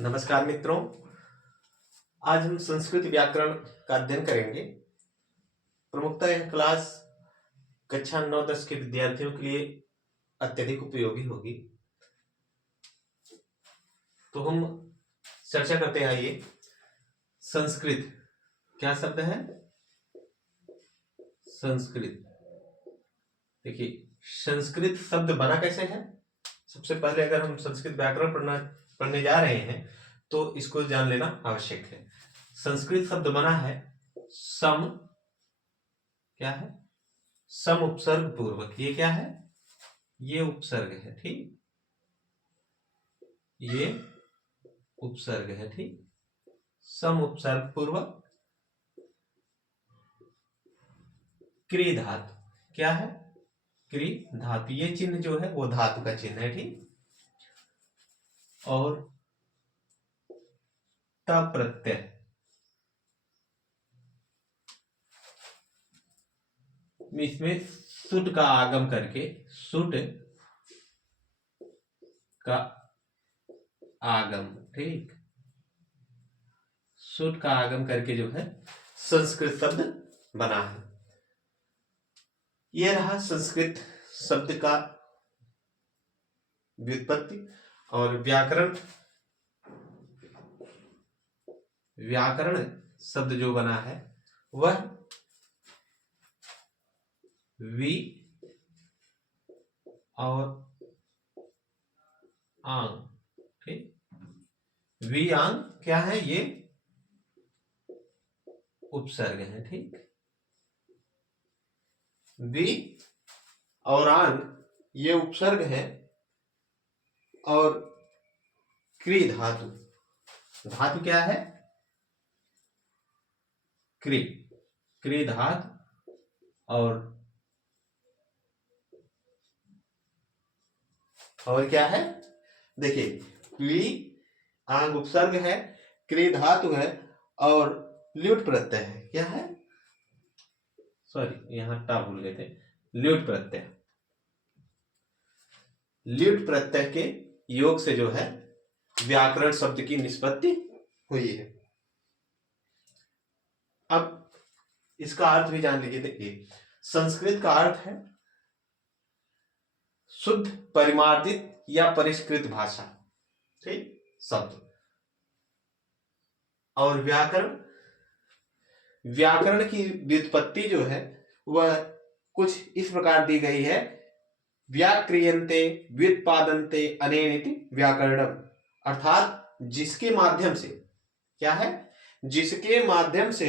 नमस्कार मित्रों। आज हम संस्कृत व्याकरण का अध्ययन करेंगे। प्रमुखतः यह क्लास कक्षा 9-10 के विद्यार्थियों के लिए अत्यधिक उपयोगी होगी। तो हम चर्चा करते हैं। आइए, संस्कृत क्या शब्द है? संस्कृत। देखिए, संस्कृत शब्द बना कैसे है? सबसे पहले अगर हम संस्कृत व्याकरण पढ़ने जा रहे हैं तो इसको जान लेना आवश्यक है। संस्कृत शब्द बना है सम, क्या है? सम उपसर्ग पूर्वक। ये क्या है? ये उपसर्ग है, ठीक। ये उपसर्ग है, ठीक। सम उपसर्ग पूर्वक क्री धातु। क्या है? क्री धातु। ये चिन्ह जो है वो धातु का चिन्ह है, ठीक। और त प्रत्यय, इसमें सुट का आगम करके, सुट का आगम, ठीक, सुट का आगम करके जो है संस्कृत शब्द बना है। यह रहा संस्कृत शब्द का व्युत्पत्ति। और व्याकरण शब्द जो बना है वह वि और आंग, ठीक। वि आंग क्या है? ये उपसर्ग है, ठीक। वि और आंग ये उपसर्ग है। और क्री धातु, धातु क्या है? क्री, क्री धातु। और क्या है? देखिए, क्ली आंग उपसर्ग है, क्री धातु है और ल्युट प्रत्यय है। क्या है? सॉरी, यहां टा भूल गए थे। ल्युट प्रत्यय, ल्युट प्रत्यय के योग से जो है व्याकरण शब्द की निष्पत्ति हुई है। अब इसका अर्थ भी जान लीजिए। देखिए, संस्कृत का अर्थ है शुद्ध, परिमार्जित या परिष्कृत भाषा, ठीक, शब्द। और व्याकरण की व्युत्पत्ति जो है वह कुछ इस प्रकार दी गई है। व्याक्रियन्ते व्युत्पादन्ते अनेनिति व्याकरणम, अर्थात जिसके माध्यम से, क्या है? जिसके माध्यम से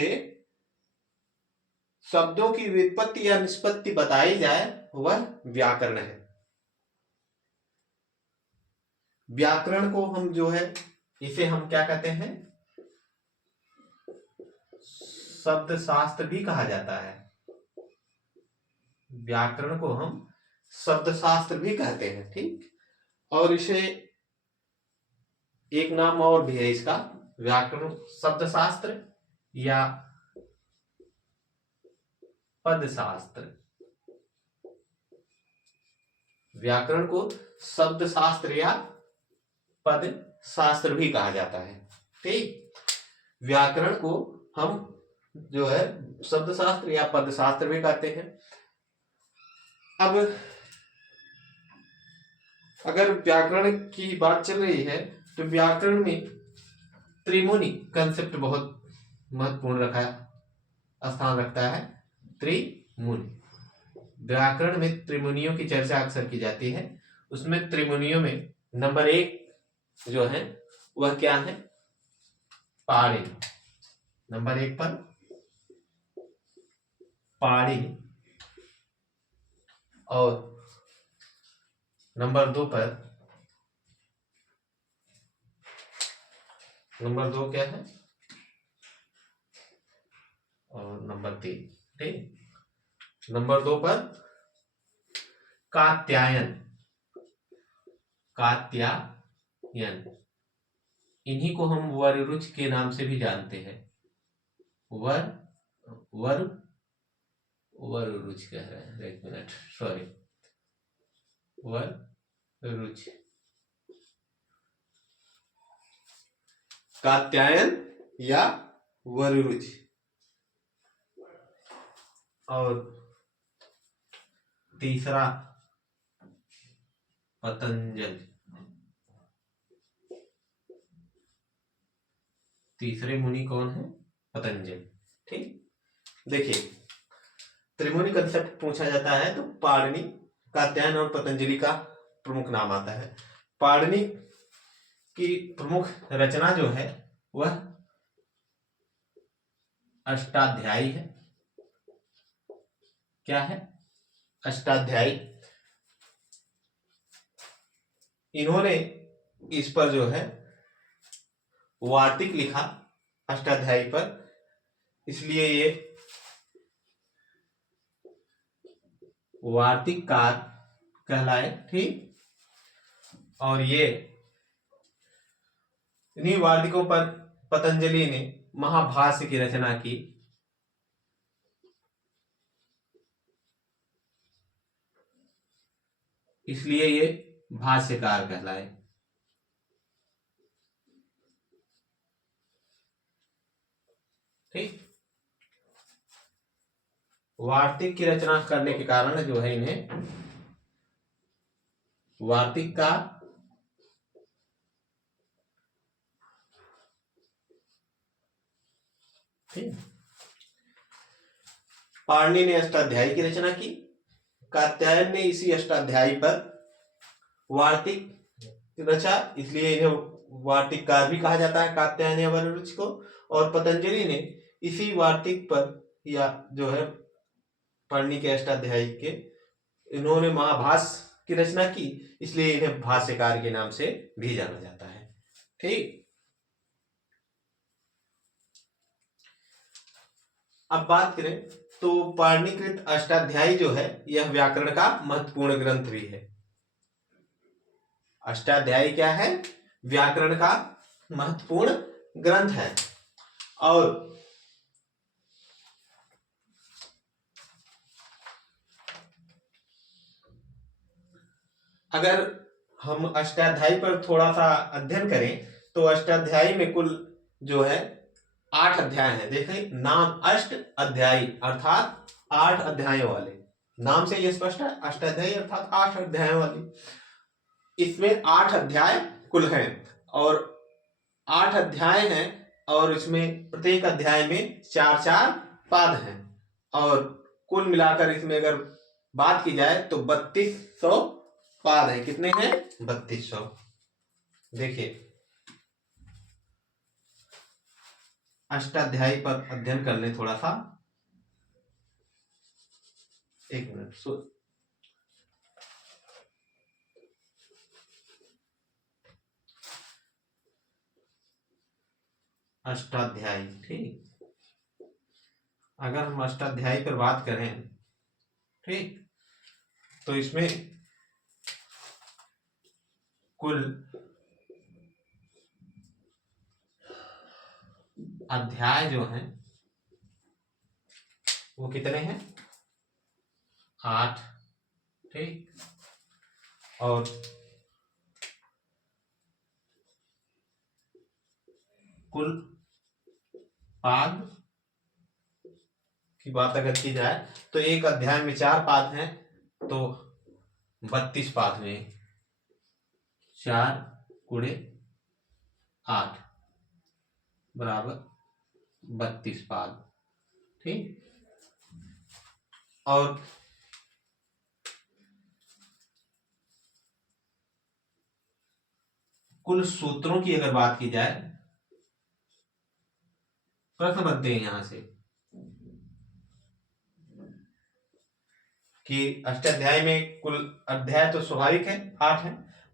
शब्दों की व्युत्पत्ति या निष्पत्ति बताई जाए वह व्याकरण है। व्याकरण को हम जो है इसे हम क्या कहते हैं? शब्द शास्त्र भी कहा जाता है। व्याकरण को हम शब्द शास्त्र भी कहते हैं, ठीक। और इसे एक नाम और भी है इसका, व्याकरण शब्द शास्त्र या पद शास्त्र। व्याकरण को शब्द शास्त्र या पद शास्त्र भी कहा जाता है, ठीक। व्याकरण को हम जो है शब्द शास्त्र या पद शास्त्र भी कहते हैं। अब अगर व्याकरण की बात चल रही है तो व्याकरण में त्रिमुनि कंसेप्ट बहुत महत्वपूर्ण स्थान रखता है। त्रिमुनि, व्याकरण में त्रिमुनियों की चर्चा अक्सर की जाती है। उसमें त्रिमुनियों में नंबर 1 जो है वह क्या है? पाणिनि। नंबर 1 पर पाणिनि और नंबर 2 पर, नंबर 2 क्या है? और नंबर 3, ठीक। नंबर 2 पर कात्यायन, कात्यायन। इन्हीं को हम वररुच के नाम से भी जानते हैं। वररुच कह रहे हैं, एक मिनट, सॉरी, वररुच। कात्यायन या वरुरुचि। और तीसरा पतंजलि। तीसरे मुनि कौन है? पतंजलि। ठीक, देखिए त्रिमुनि कंसेप्ट पूछा जाता है तो पाणिनि, कात्यायन और पतंजलि का प्रमुख नाम आता है। पाणिनि की प्रमुख रचना जो है वह अष्टाध्यायी है। क्या है? अष्टाध्यायी। इन्होंने इस पर जो है वार्तिक लिखा अष्टाध्यायी पर, इसलिए ये वार्तिककार कहलाए। ठीक, और ये इन्हीं वार्तिकों पर पतंजलि ने महाभाष्य की रचना की। इसलिए ये भाष्यकार कहलाए। ठीक, वार्तिक की रचना करने के कारण जो है इन्हें वार्तिक का पाणिनि ने अष्टाध्यायी की रचना की, कात्यायन ने इसी अष्टाध्यायी पर वार्तिक रचा, इसलिए इन्हें वार्तिककार भी कहा जाता है, कात्यायन या वरुरुचि को। और पतंजलि ने इसी वार्तिक पर या जो है पाणिनि के अष्टाध्यायी के, इन्होंने महाभाष्य की रचना की, इसलिए इन्हें भाष्यकार के नाम से भी जाना जाता है। ठीक, अब बात करें तो पाणिनिकृत अष्टाध्यायी जो है यह व्याकरण का महत्वपूर्ण ग्रंथ भी है। अष्टाध्यायी क्या है? व्याकरण का महत्वपूर्ण ग्रंथ है। और अगर हम अष्टाध्यायी पर थोड़ा सा अध्ययन करें तो अष्टाध्यायी में कुल जो है 8 अध्याय हैं। देखें, नाम अष्ट अध्यायी अर्थात 8 अध्यायों वाले, नाम से यह स्पष्ट है, अष्टाध्यायी अर्थात 8 अध्यायों वाली। इसमें 8 अध्याय कुल हैं और 8 अध्याय हैं और इसमें प्रत्येक अध्याय में 4-4 पाद हैं और कुल मिलाकर इसमें अगर बात की जाए तो 3200 पाद है। कितने हैं? 3200। देखिए, अष्टाध्यायी पर अध्ययन कर ले थोड़ा सा। एक मिनट। अष्टाध्यायी, ठीक, अगर हम अष्टाध्यायी पर बात करें, ठीक, तो इसमें कुल अध्याय जो हैं वो कितने हैं? 8। ठीक, और कुल पाद की बात अगर की जाए तो एक अध्याय में 4 पाद हैं, तो 32 पाद में 4 गुणे 8 बराबर 32 पाद। ठीक, और कुल सूत्रों की अगर बात की जाए, प्रश्न बनते हैं यहां से कि अष्टाध्याय में कुल अध्याय तो स्वाभाविक है 8 है,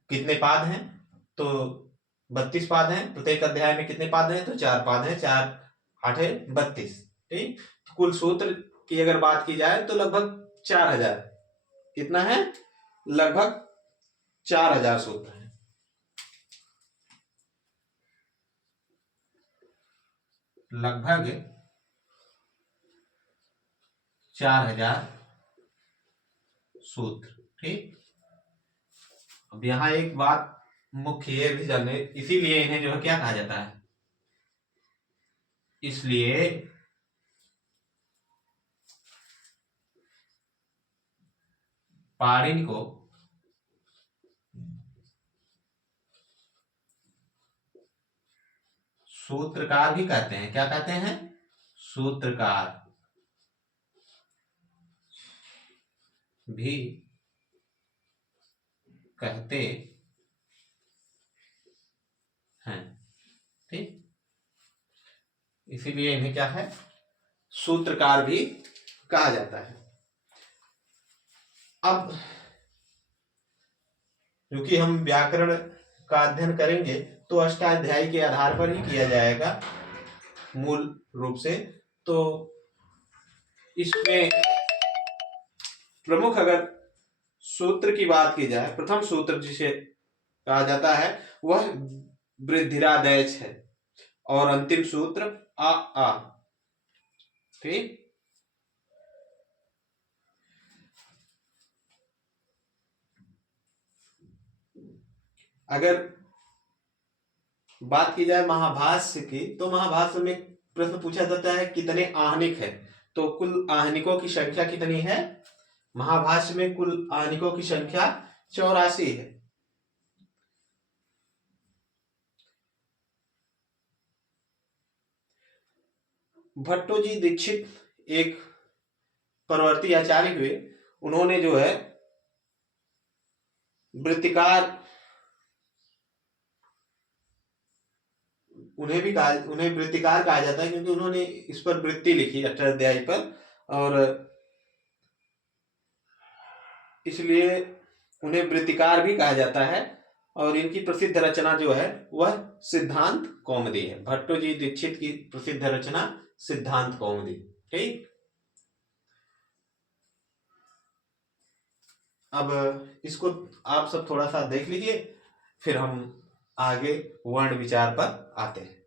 कितने पाद हैं? तो 32 पाद हैं। प्रत्येक अध्याय में कितने पाद हैं? तो 4 पाद हैं, 4 8 है 32। ठीक, तो कुल सूत्र की अगर बात की जाए तो लगभग 4000। कितना है? लगभग 4000 सूत्र हैं। लगभग 4000 सूत्र। ठीक, अब यहाँ एक बात मुख्य ये भी जाने, इसीलिए इन्हें जो है क्या कहा जाता है? इसलिए पाणिनि को सूत्रकार भी कहते हैं। क्या कहते हैं? सूत्रकार भी कहते हैं। ठीक, इसीलिए इन्हें क्या है, सूत्रकार भी कहा जाता है। अब क्योंकि हम व्याकरण का अध्ययन करेंगे तो अष्टाध्यायी के आधार पर ही किया जाएगा मूल रूप से। तो इसमें प्रमुख अगर सूत्र की बात की जाए, प्रथम सूत्र जिसे कहा जाता है वह वृद्धिरादेश है, और अंतिम सूत्र आ। ठीक, अगर बात की जाए महाभाष्य की, तो महाभाष्य में प्रश्न पूछा जाता है कितने आहनिक है, तो कुल आहनिकों की संख्या कितनी है? महाभाष्य में कुल आहनिकों की संख्या 84 है। भट्टोजी दीक्षित एक परवर्ती आचार्य हुए, उन्होंने जो है वृत्तिकार, उन्हें वृत्तिकार कहा जाता है क्योंकि उन्होंने इस पर वृत्ति लिखी अष्टाध्यायी पर, और इसलिए उन्हें वृत्तिकार भी कहा जाता है। और इनकी प्रसिद्ध रचना जो है वह सिद्धांत कौमुदी है। भट्टोजी दीक्षित की प्रसिद्ध रचना सिद्धांत कौमुदी। ठीक, अब इसको आप सब थोड़ा सा देख लीजिए, फिर हम आगे वर्ण विचार पर आते हैं।